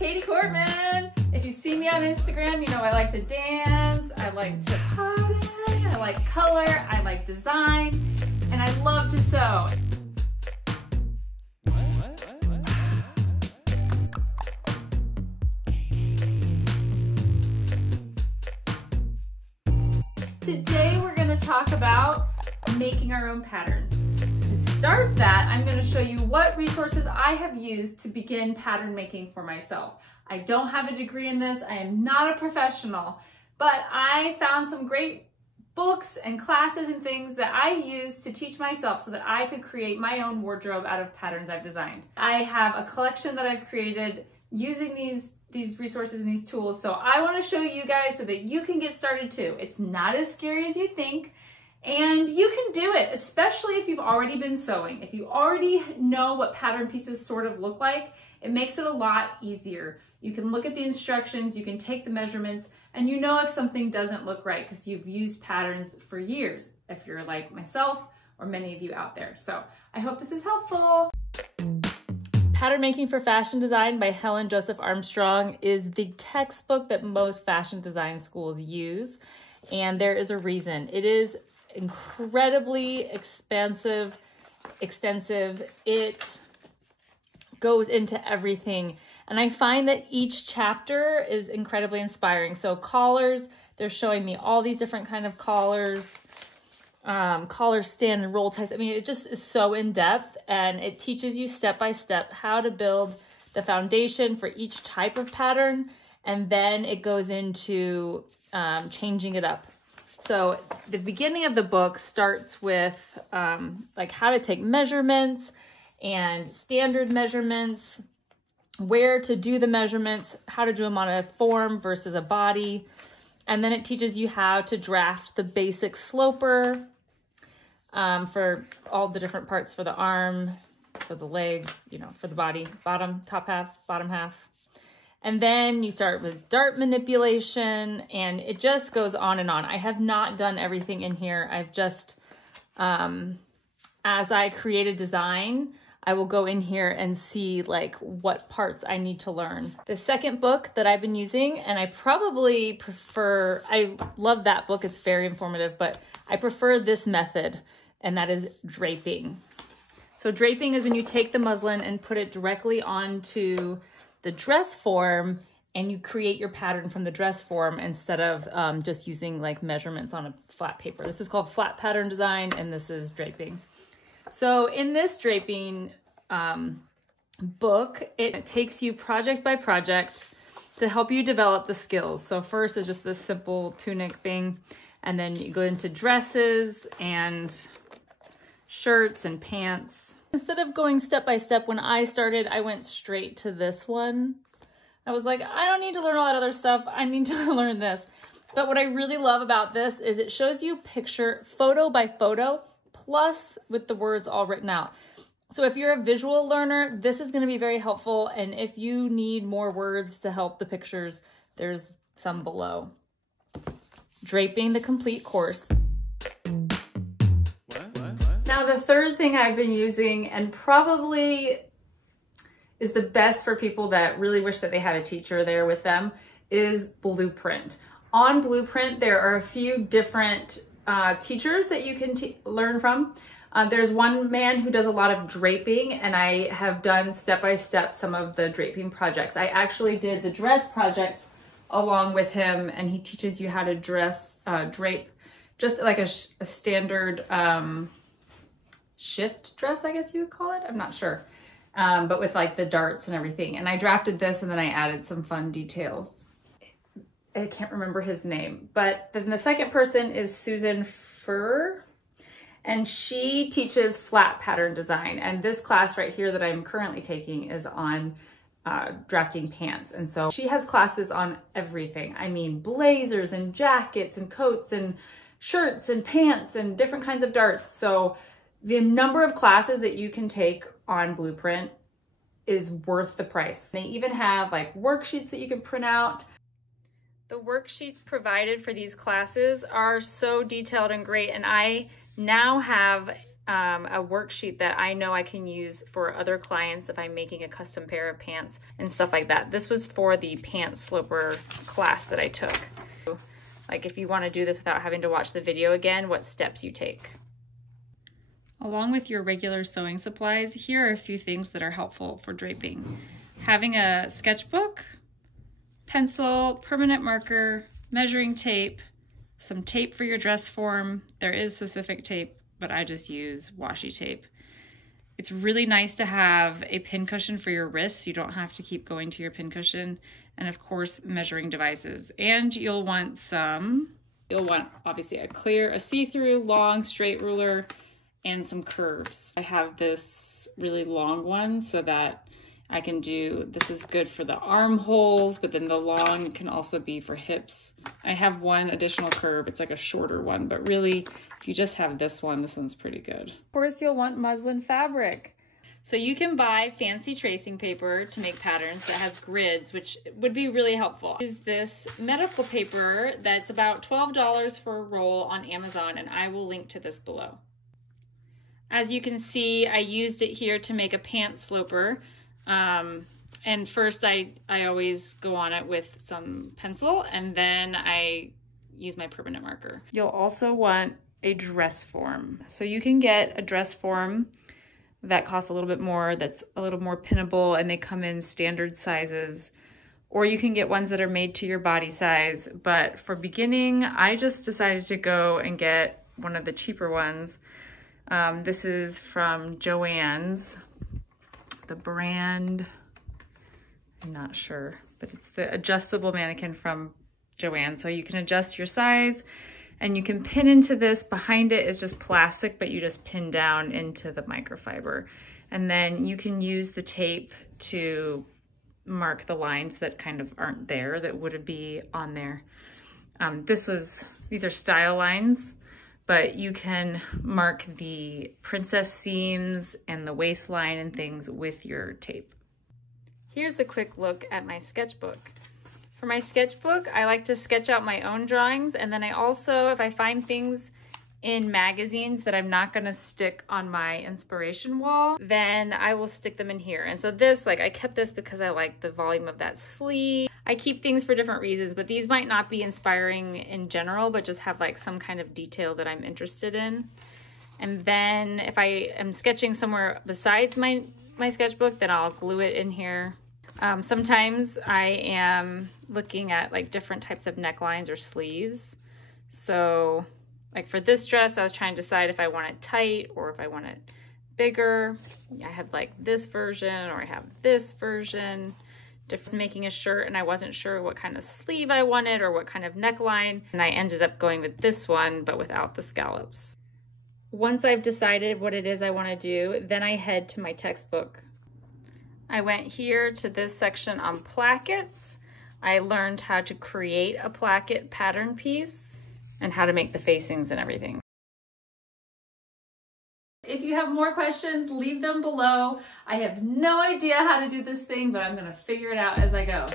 Katie Cortman. If you see me on Instagram, you know I like to dance, I like to party, I like color, I like design, and I love to sew. Today we're going to talk about making our own patterns. To start that, I'm going to show you what resources I have used to begin pattern making for myself. I don't have a degree in this, I am not a professional, but I found some great books and classes and things that I used to teach myself so that I could create my own wardrobe out of patterns I've designed. I have a collection that I've created using these resources and these tools, so I want to show you guys so that you can get started too. It's not as scary as you think, and you can do it, especially if you've already been sewing. If you already know what pattern pieces sort of look like, it makes it a lot easier. You can look at the instructions, you can take the measurements, and you know if something doesn't look right because you've used patterns for years, if you're like myself or many of you out there. So I hope this is helpful. Pattern Making for Fashion Design by Helen Joseph Armstrong is the textbook that most fashion design schools use, and there is a reason. It is incredibly extensive. It goes into everything, and I find that each chapter is incredibly inspiring. So collars, they're showing me all these different kind of collars, collar stand and roll ties. I mean, it just is so in depth, and it teaches you step by step how to build the foundation for each type of pattern, and then it goes into changing it up. So the beginning of the book starts with like how to take measurements and standard measurements, where to do the measurements, how to do them on a form versus a body. And then it teaches you how to draft the basic sloper for all the different parts for the arm, for the legs, you know, for the body, bottom, top half, bottom half. And then you start with dart manipulation, and it just goes on and on. I have not done everything in here. I've just, as I create a design, I will go in here and see like what parts I need to learn. The second book that I've been using, and I probably prefer, I love that book, it's very informative, but I prefer this method, and that is draping. So draping is when you take the muslin and put it directly onto the dress form, and you create your pattern from the dress form instead of just using like measurements on a flat paper. This is called flat pattern design, and this is draping. So in this draping book, it takes you project by project to help you develop the skills. So first is just this simple tunic thing, and then you go into dresses and shirts and pants. Instead of going step by step, when I started, I went straight to this one. I was like, I don't need to learn all that other stuff. I need to learn this. But what I really love about this is it shows you picture photo by photo, plus with the words all written out. So if you're a visual learner, this is going to be very helpful. And if you need more words to help the pictures, there's some below. Draping the complete course. Now the third thing I've been using, and probably is the best for people that really wish that they had a teacher there with them, is Blueprint. On Blueprint, there are a few different teachers that you can learn from. There's one man who does a lot of draping, and I have done step by step some of the draping projects. I actually did the dress project along with him, and he teaches you how to drape just like a standard shift dress, I guess you would call it. I'm not sure. But with like the darts and everything. And I drafted this, and then I added some fun details. I can't remember his name. But then the second person is Susan Furr, and she teaches flat pattern design. And this class right here that I'm currently taking is on drafting pants. And so she has classes on everything. I mean, blazers and jackets and coats and shirts and pants and different kinds of darts. So the number of classes that you can take on Blueprint is worth the price. They even have like worksheets that you can print out. The worksheets provided for these classes are so detailed and great, and I now have a worksheet that I know I can use for other clients if I'm making a custom pair of pants and stuff like that. This was for the pant sloper class that I took. Like if you want to do this without having to watch the video again, what steps you take. Along with your regular sewing supplies, here are a few things that are helpful for draping. Having a sketchbook, pencil, permanent marker, measuring tape, some tape for your dress form. There is specific tape, but I just use washi tape. It's really nice to have a pin cushion for your wrists. You don't have to keep going to your pin cushion. And of course, measuring devices. And you'll want obviously a see-through, long, straight ruler and some curves. I have this really long one so that I can do, this is good for the armholes, but then the long can also be for hips. I have one additional curve. It's like a shorter one, but really, if you just have this one's pretty good. Of course, you'll want muslin fabric. So you can buy fancy tracing paper to make patterns that has grids, which would be really helpful. Use this medical paper that's about $12 for a roll on Amazon, and I will link to this below. As you can see, I used it here to make a pant sloper. And first I always go on it with some pencil, and then I use my permanent marker. You'll also want a dress form. So you can get a dress form that costs a little bit more, that's a little more pinnable, and they come in standard sizes, or you can get ones that are made to your body size. But for beginning, I just decided to go and get one of the cheaper ones. This is from Joann's. The brand, I'm not sure, but it's the adjustable mannequin from Joann. So you can adjust your size and you can pin into this. Behind it is just plastic, but you just pin down into the microfiber. And then you can use the tape to mark the lines that kind of aren't there, that would be on there. These are style lines, but you can mark the princess seams and the waistline and things with your tape. Here's a quick look at my sketchbook. For my sketchbook, I like to sketch out my own drawings, and then I also, if I find things in magazines that I'm not gonna stick on my inspiration wall, then I will stick them in here. And so this, like, I kept this because I like the volume of that sleeve. I keep things for different reasons, but these might not be inspiring in general, but just have like some kind of detail that I'm interested in. And then if I am sketching somewhere besides my sketchbook, then I'll glue it in here. Sometimes I am looking at like different types of necklines or sleeves. So like for this dress, I was trying to decide if I want it tight or if I want it bigger. I had like this version, or I have this version. Just making a shirt, and I wasn't sure what kind of sleeve I wanted or what kind of neckline. And I ended up going with this one, but without the scallops. Once I've decided what it is I want to do, then I head to my textbook. I went here to this section on plackets. I learned how to create a placket pattern piece and how to make the facings and everything. If you have more questions, leave them below. I have no idea how to do this thing, but I'm gonna figure it out as I go.